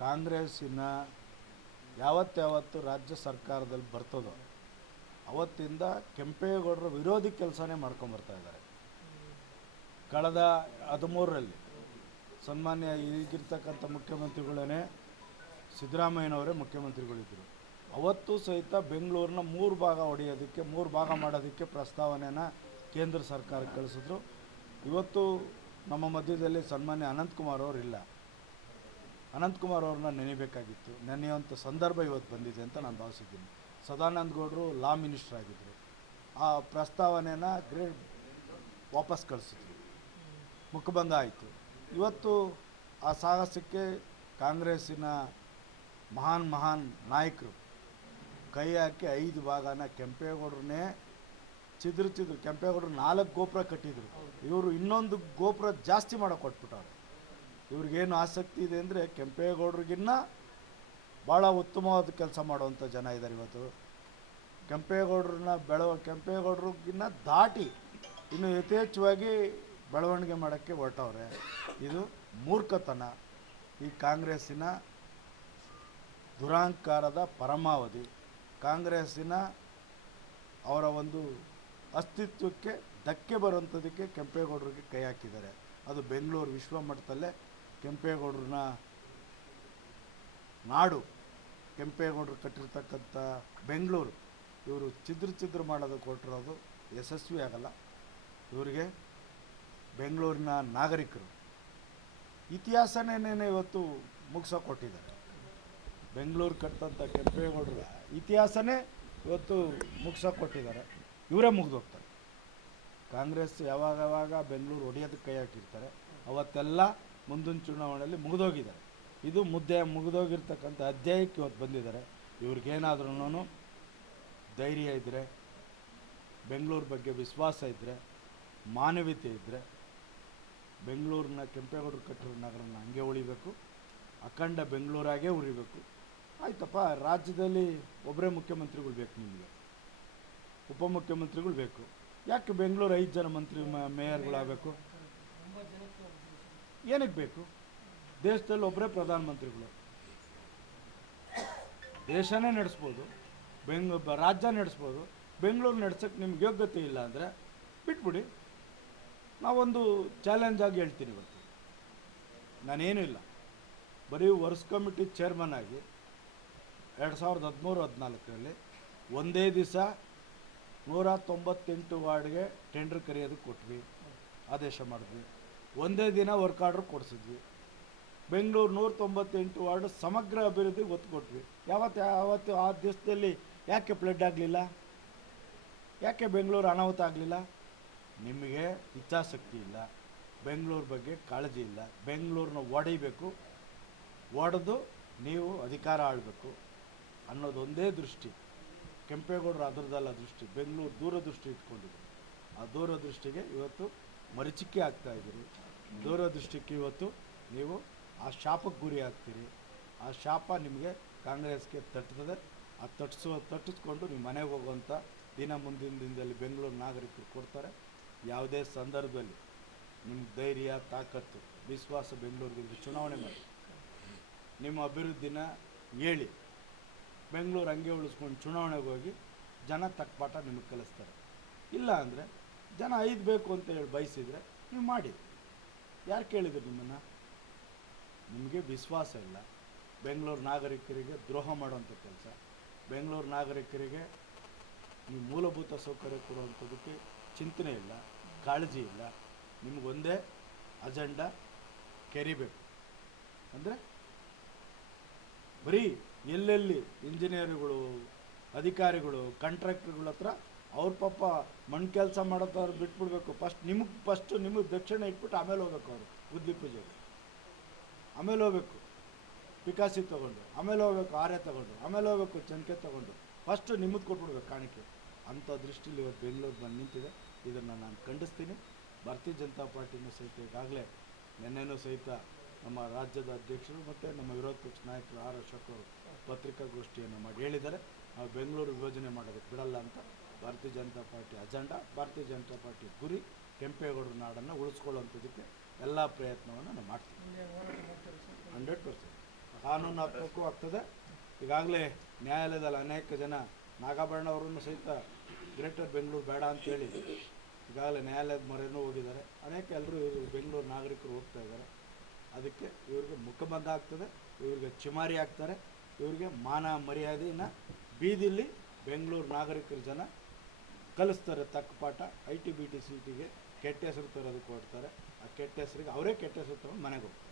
ಕಾಂಗ್ರೆಸ್ಸಿನ ಯಾವತ್ತಾವತ್ತು ರಾಜ್ಯ ಸರ್ಕಾರದಲ್ಲಿ ಬರ್ತದೋ ಅವತ್ತಿಂದ ಕೆಂಪೇಗೌಡರ ವಿರೋಧಿ ಕೆಲಸನೇ ಮಾಡ್ಕೊಂಬರ್ತಾ ಇದ್ದಾರೆ. ಕಳೆದ ಹದಿಮೂರರಲ್ಲಿ ಸನ್ಮಾನ್ಯ ಈಗಿರ್ತಕ್ಕಂಥ ಮುಖ್ಯಮಂತ್ರಿಗಳೇ ಸಿದ್ದರಾಮಯ್ಯನವರೇ ಮುಖ್ಯಮಂತ್ರಿಗಳಿದ್ದರು ಅವತ್ತು ಸಹಿತ ಬೆಂಗಳೂರನ್ನ ಮೂರು ಭಾಗ ಹೊಡೆಯೋದಕ್ಕೆ ಮೂರು ಭಾಗ ಮಾಡೋದಕ್ಕೆ ಪ್ರಸ್ತಾವನೆಯನ್ನು ಕೇಂದ್ರ ಸರ್ಕಾರಕ್ಕೆ ಕಳಿಸಿದ್ರು. ಇವತ್ತು ನಮ್ಮ ಮಧ್ಯದಲ್ಲಿ ಸನ್ಮಾನ್ಯ ಅನಂತಕುಮಾರ್ ಅವರು ಇಲ್ಲ. ಅನಂತಕುಮಾರ್ ಅವ್ರನ್ನ ನೆನೆಯಬೇಕಾಗಿತ್ತು ನೆನೆಯುವಂಥ ಸಂದರ್ಭ ಇವತ್ತು ಬಂದಿದೆ ಅಂತ ನಾನು ಭಾವಿಸಿದ್ದೀನಿ. ಸದಾನಂದ ಗೌಡರು ಲಾ ಮಿನಿಸ್ಟರ್ ಆಗಿದ್ದರು ಆ ಪ್ರಸ್ತಾವನೆನ ಗ್ರೇಡ್ ವಾಪಸ್ ಕಳಿಸಿದ್ರು. ಮುಖಬಂಧ ಆಯಿತು. ಇವತ್ತು ಆ ಸಾಹಸಕ್ಕೆ ಕಾಂಗ್ರೆಸ್ಸಿನ ಮಹಾನ್ ಮಹಾನ್ ನಾಯಕರು ಕೈ ಹಾಕಿ ಐದು ಭಾಗನ ಕೆಂಪೇಗೌಡ್ರನ್ನೇ ಚಿದ್ರು ಚಿದ್ರು ಕೆಂಪೇಗೌಡರು ನಾಲ್ಕು ಗೋಪುರ ಕಟ್ಟಿದ್ರು. ಇವರು ಇನ್ನೊಂದು ಗೋಪುರ ಜಾಸ್ತಿ ಮಾಡೋಕೆ ಕೊಟ್ಬಿಟ್ಟವ್ರೆ. ಇವ್ರಿಗೇನು ಆಸಕ್ತಿ ಇದೆ ಅಂದರೆ ಕೆಂಪೇಗೌಡರಿಗಿನ್ನ ಭಾಳ ಉತ್ತಮವಾದ ಕೆಲಸ ಮಾಡುವಂಥ ಜನ ಇದ್ದಾರೆ ಇವತ್ತು. ಕೆಂಪೇಗೌಡರನ್ನ ಬೆಳವ ಕೆಂಪೇಗೌಡರಿಗಿನ್ನ ದಾಟಿ ಇನ್ನು ಯಥೇಚ್ಛವಾಗಿ ಬೆಳವಣಿಗೆ ಮಾಡೋಕ್ಕೆ ಹೊರಟವ್ರೆ. ಇದು ಮೂರ್ಖತನ. ಈ ಕಾಂಗ್ರೆಸ್ಸಿನ ದುರಾಂಕಾರದ ಪರಮಾವಧಿ. ಕಾಂಗ್ರೆಸ್ಸಿನ ಅವರ ಒಂದು ಅಸ್ತಿತ್ವಕ್ಕೆ, ಧಕ್ಕೆ ಬರುವಂಥದ್ದಕ್ಕೆ ಕೆಂಪೇಗೌಡರಿಗೆ ಕೈ ಹಾಕಿದ್ದಾರೆ. ಅದು ಬೆಂಗಳೂರು ವಿಶ್ವಮಟ್ಟದಲ್ಲೇ ಕೆಂಪೇಗೌಡರನ್ನ ನಾಡು, ಕೆಂಪೇಗೌಡರು ಕಟ್ಟಿರ್ತಕ್ಕಂಥ ಬೆಂಗಳೂರು, ಇವರು ಚಿದ್ರ ಚಿದ್ರ ಮಾಡೋದಕ್ಕೆ ಕೊಟ್ಟಿರೋದು ಯಶಸ್ವಿ ಆಗಲ್ಲ. ಇವರಿಗೆ ಬೆಂಗಳೂರಿನ ನಾಗರಿಕರು ಇತಿಹಾಸನೇನೇನೆ ಇವತ್ತು ಮುಗಿಸೋ ಕೊಟ್ಟಿದ್ದಾರೆ. ಬೆಂಗಳೂರು ಕಟ್ಟಿದಂಥ ಕೆಂಪೇಗೌಡರ ಇತಿಹಾಸನೇ ಇವತ್ತು ಮುಗಿಸೋ ಕೊಟ್ಟಿದ್ದಾರೆ. ಇವರೇ ಮುಗಿದೋಗ್ತಾರೆ ಕಾಂಗ್ರೆಸ್ ಯಾವಾಗ ಯಾವಾಗ ಬೆಂಗಳೂರು ಒಡೆಯೋದಕ್ಕೆ ಕೈ ಹಾಕಿರ್ತಾರೆ. ಅವತ್ತೆಲ್ಲ ಮುಂದಿನ ಚುನಾವಣೆಯಲ್ಲಿ ಮುಗಿದೋಗಿದ್ದಾರೆ. ಇದು ಮುದ್ದೆ ಮುಗಿದೋಗಿರ್ತಕ್ಕಂಥ ಅಧ್ಯಾಯಕ್ಕೆ ಇವತ್ತು ಬಂದಿದ್ದಾರೆ. ಇವ್ರಿಗೇನಾದ್ರೂ ಧೈರ್ಯ ಇದ್ದರೆ ಬೆಂಗಳೂರು ಬಗ್ಗೆ ವಿಶ್ವಾಸ ಇದ್ದರೆ ಮಾನವೀಯತೆ ಇದ್ದರೆ ಬೆಂಗಳೂರನ್ನ ಕೆಂಪೇಗೌಡರು ಕಟ್ಟಿರೋ ನಗರನ ಹಂಗೆ ಉಳಿಬೇಕು, ಅಖಂಡ ಬೆಂಗಳೂರಾಗೇ ಉಳಿಬೇಕು. ಆಯ್ತಪ್ಪ, ರಾಜ್ಯದಲ್ಲಿ ಒಬ್ಬರೇ ಮುಖ್ಯಮಂತ್ರಿಗಳು ಬೇಕು ನಿಮಗೆ. ಉಪಮುಖ್ಯಮಂತ್ರಿಗಳು ಬೇಕು. ಯಾಕೆ ಬೆಂಗಳೂರು ಐದು ಜನ ಮಂತ್ರಿ ಮೇಯರ್ಗಳಾಗಬೇಕು? ಏನಕ್ಕೆ ಬೇಕು? ದೇಶದಲ್ಲಿ ಒಬ್ಬರೇ ಪ್ರಧಾನಮಂತ್ರಿಗಳು. ದೇಶನೇ ನಡೆಸ್ಬೋದು, ಬೆಂಗ್ ರಾಜ್ಯ ನಡೆಸ್ಬೋದು, ಬೆಂಗಳೂರು ನಡ್ಸೋಕ್ಕೆ ನಿಮ್ಗೆ ಯೋಗ್ಯತೆ ಇಲ್ಲ ಅಂದರೆ ಬಿಟ್ಬಿಡಿ. ನಾವೊಂದು ಚಾಲೆಂಜ್ ಆಗಿ ಹೇಳ್ತೀನಿ ಇವತ್ತು. ನಾನೇನೂ ಇಲ್ಲ. ಬರೀ ವರ್ಸ್ ಕಮಿಟಿ ಚೇರ್ಮನ್ ಆಗಿ ಎರಡು ಸಾವಿರದ ಹದಿಮೂರು, ಹದಿನಾಲ್ಕರಲ್ಲಿ ಒಂದೇ ದಿವಸ ನೂರ ತೊಂಬತ್ತೆಂಟು ವಾರ್ಡ್ಗೆ ಟೆಂಡರ್ ಕರೆಯೋದಕ್ಕೆ ಕೊಟ್ವಿ. ಆದೇಶ ಮಾಡಿದ್ವಿ. ಒಂದೇ ದಿನ ವರ್ಕ್ ಆರ್ಡ್ರ್ ಕೊಡಿಸಿದ್ವಿ. ಬೆಂಗಳೂರು ನೂರ ತೊಂಬತ್ತೆಂಟು ವಾರ್ಡ್ ಸಮಗ್ರ ಅಭಿವೃದ್ಧಿಗೆ ಒತ್ತು ಕೊಟ್ವಿ ಯಾವತ್ತು ಯಾವತ್ತು ಆ ದಿವಸದಲ್ಲಿ ಯಾಕೆ ಫ್ಲಡ್ ಆಗಲಿಲ್ಲ? ಯಾಕೆ ಬೆಂಗಳೂರು ಅನಾಹುತ ಆಗಲಿಲ್ಲ? ನಿಮಗೆ ಇಚ್ಛಾಸಕ್ತಿ ಇಲ್ಲ. ಬೆಂಗಳೂರು ಬಗ್ಗೆ ಕಾಳಜಿ ಇಲ್ಲ. ಬೆಂಗಳೂರನ್ನ ಒಡೆಯಬೇಕು. ಒಡೆದು ನೀವು ಅಧಿಕಾರ ಆಳಬೇಕು ಅನ್ನೋದೊಂದೇ ದೃಷ್ಟಿ. ಕೆಂಪೇಗೌಡರು ಅದರದಲ್ಲ ದೃಷ್ಟಿ. ಬೆಂಗಳೂರು ದೂರದೃಷ್ಟಿ ಇಟ್ಕೊಂಡಿದ್ರು ಆ ದೂರದೃಷ್ಟಿಗೆ ಇವತ್ತು ಮರೀಚಿಕೆ ಆಗ್ತಾ ಇದ್ದೀರಿ. ದೂರದೃಷ್ಟಿಗೆ ಇವತ್ತು ನೀವು ಆ ಶಾಪಕ್ಕೆ ಗುರಿ ಆಗ್ತೀರಿ. ಆ ಶಾಪ ನಿಮಗೆ ಕಾಂಗ್ರೆಸ್ಗೆ ತಟ್ಟುತ್ತದೆ ಆ ತಟ್ಟಿಸುವ ತಟ್ಟಿಸ್ಕೊಂಡು ನೀವು ಮನೆಗೆ ಹೋಗುವಂಥ ದಿನ ಮುಂದಿನ ದಿನದಲ್ಲಿ ಬೆಂಗಳೂರು ನಾಗರಿಕರು ಕೊಡ್ತಾರೆ. ಯಾವುದೇ ಸಂದರ್ಭದಲ್ಲಿ ನಿಮ್ಮ ಧೈರ್ಯ, ತಾಕತ್ತು, ವಿಶ್ವಾಸ ಬೆಂಗಳೂರಿಗೆ ಚುನಾವಣೆ ಮಾಡಿ. ನಿಮ್ಮ ಅಭಿವೃದ್ಧಿನ ಹೇಳಿ. ಬೆಂಗಳೂರು ಹಂಗೆ ಉಳಿಸ್ಕೊಂಡು ಚುನಾವಣೆಗೆ ಹೋಗಿ ಜನ ತಕ್ಕ ಪಾಠ ನಿಮಗೆ ಕಲಿಸ್ತಾರೆ. ಇಲ್ಲ ಅಂದರೆ ಜನ ಐದು ಬೇಕು ಅಂತ ಹೇಳಿ ಬಯಸಿದರೆ ನೀವು ಮಾಡಿ. ಯಾರು ಕೇಳಿದ್ರು ನಿಮ್ಮನ್ನು? ನಿಮಗೆ ವಿಶ್ವಾಸ ಇಲ್ಲ. ಬೆಂಗಳೂರು ನಾಗರಿಕರಿಗೆ ದ್ರೋಹ ಮಾಡುವಂಥ ಕೆಲಸ. ಬೆಂಗಳೂರು ನಾಗರಿಕರಿಗೆ ನೀವು ಮೂಲಭೂತ ಸೌಕರ್ಯ ಕೊಡುವಂಥದ್ದಕ್ಕೆ ಚಿಂತನೆ ಇಲ್ಲ, ಕಾಳಜಿ ಇಲ್ಲ. ನಿಮಗೊಂದೇ ಅಜೆಂಡಾ ಕೆರಿಬೇಕು. ಅಂದರೆ ಬರೀ ಎಲ್ಲೆಲ್ಲಿ ಇಂಜಿನಿಯರ್ಗಳು ಅಧಿಕಾರಿಗಳು ಕಾಂಟ್ರಾಕ್ಟ್ರ್ಗಳ ಹತ್ರ ಅವ್ರ ಪಾಪ ಮಣ್ಣು ಕೆಲಸ ಮಾಡೋದವ್ರು ಬಿಟ್ಬಿಡ್ಬೇಕು. ಫಸ್ಟ್ ನಿಮಗೆ, ಫಸ್ಟು ನಿಮಗೆ ದಕ್ಷಿಣ ಇಟ್ಬಿಟ್ಟು ಆಮೇಲೆ ಹೋಗ್ಬೇಕು ಅವರು ಬುದ್ಧಿ ಪೂಜೆಗೆ. ಆಮೇಲೆ ಹೋಗ್ಬೇಕು. ಪಿಕಾಸಿ ತೊಗೊಂಡು, ಆಮೇಲೆ ಹೋಗ್ಬೇಕು ಆರೆ ತೊಗೊಂಡು, ಆಮೇಲೆ ಹೋಗ್ಬೇಕು ಚನ್ಕೆ ತೊಗೊಂಡು. ಫಸ್ಟು ನಿಮ್ಮದು ಕೊಟ್ಬಿಡ್ಬೇಕು ಕಾಣಿಕೆ. ಅಂಥ ದೃಷ್ಟಿಲಿ ಇವತ್ತು ಬೆಂಗಳೂರು ಬಂದು ನಿಂತಿದೆ. ಇದನ್ನು ನಾನು ಖಂಡಿಸ್ತೀನಿ. ಭಾರತೀಯ ಜನತಾ ಪಾರ್ಟಿನೂ ಸಹಿತ ಈಗಾಗಲೇ ನಿನ್ನೆನೂ ಸಹಿತ ನಮ್ಮ ರಾಜ್ಯದ ಅಧ್ಯಕ್ಷರು ಮತ್ತು ನಮ್ಮ ವಿರೋಧ ಪಕ್ಷ ನಾಯಕರು ಆರ್ ಅಶೋಕ್ ಅವರು ಪತ್ರಿಕಾಗೋಷ್ಠಿಯನ್ನು ಮಾಡಿ ಹೇಳಿದ್ದಾರೆ. ನಾವು ಬೆಂಗಳೂರು ವಿಭಜನೆ ಮಾಡೋದಕ್ಕೆ ಬಿಡಲ್ಲ ಅಂತ ಭಾರತೀಯ ಜನತಾ ಪಾರ್ಟಿ ಅಜೆಂಡಾ ಭಾರತೀಯ ಜನತಾ ಪಾರ್ಟಿ ಗುರಿ ಕೆಂಪೇಗೌಡರ ನಾಡನ್ನು ಉಳಿಸ್ಕೊಳ್ಳುವಂಥದ್ದಕ್ಕೆ ಎಲ್ಲ ಪ್ರಯತ್ನವನ್ನು ನಾವು ಮಾಡ್ತೀವಿ. Hundred percent. ಕಾನೂನಾತ್ಮಕವೂ ಆಗ್ತದೆ. ಈಗಾಗಲೇ ನ್ಯಾಯಾಲಯದಲ್ಲಿ ಅನೇಕ ಜನ ನಾಗಾಭರಣ ಅವರನ್ನು ಸಹಿತ ಗ್ರೇಟರ್ ಬೆಂಗಳೂರು ಬೇಡ ಅಂತೇಳಿ ಈಗಾಗಲೇ ನ್ಯಾಯಾಲಯದ ಮೊರೆನೂ ಹೋಗಿದ್ದಾರೆ. ಅನೇಕ ಎಲ್ಲರೂ ಇವರು ಬೆಂಗಳೂರು ನಾಗರಿಕರು ಹೋಗ್ತಾ ಇದ್ದಾರೆ. ಅದಕ್ಕೆ ಇವ್ರಿಗೆ ಮುಖಬಂಧ ಆಗ್ತದೆ ಇವ್ರಿಗೆ ಚಿಮಾರಿ ಆಗ್ತಾರೆ ಇವ್ರಿಗೆ ಮಾನ ಮರ್ಯಾದೆಯನ್ನು ಬೀದಿಲಿ ಬೆಂಗಳೂರು ನಾಗರಿಕರ ಜನ ಕಲಿಸ್ತಾರೆ ತಕ್ಕ ಪಾಠ I T B T C ಟಿಗೆ ಕೆಟ್ಟ ಹೆಸರು ತರೋದಕ್ಕೆ ಕೊಡ್ತಾರೆ ಆ ಕೆಟ್ಟ ಹೆಸರಿಗೆ ಅವರೇ ಕೆಟ್ಟ ಹೆಸರು ತಗೊಂಡು ಮನೆಗೆ ಹೋಗ್ತಾರೆ.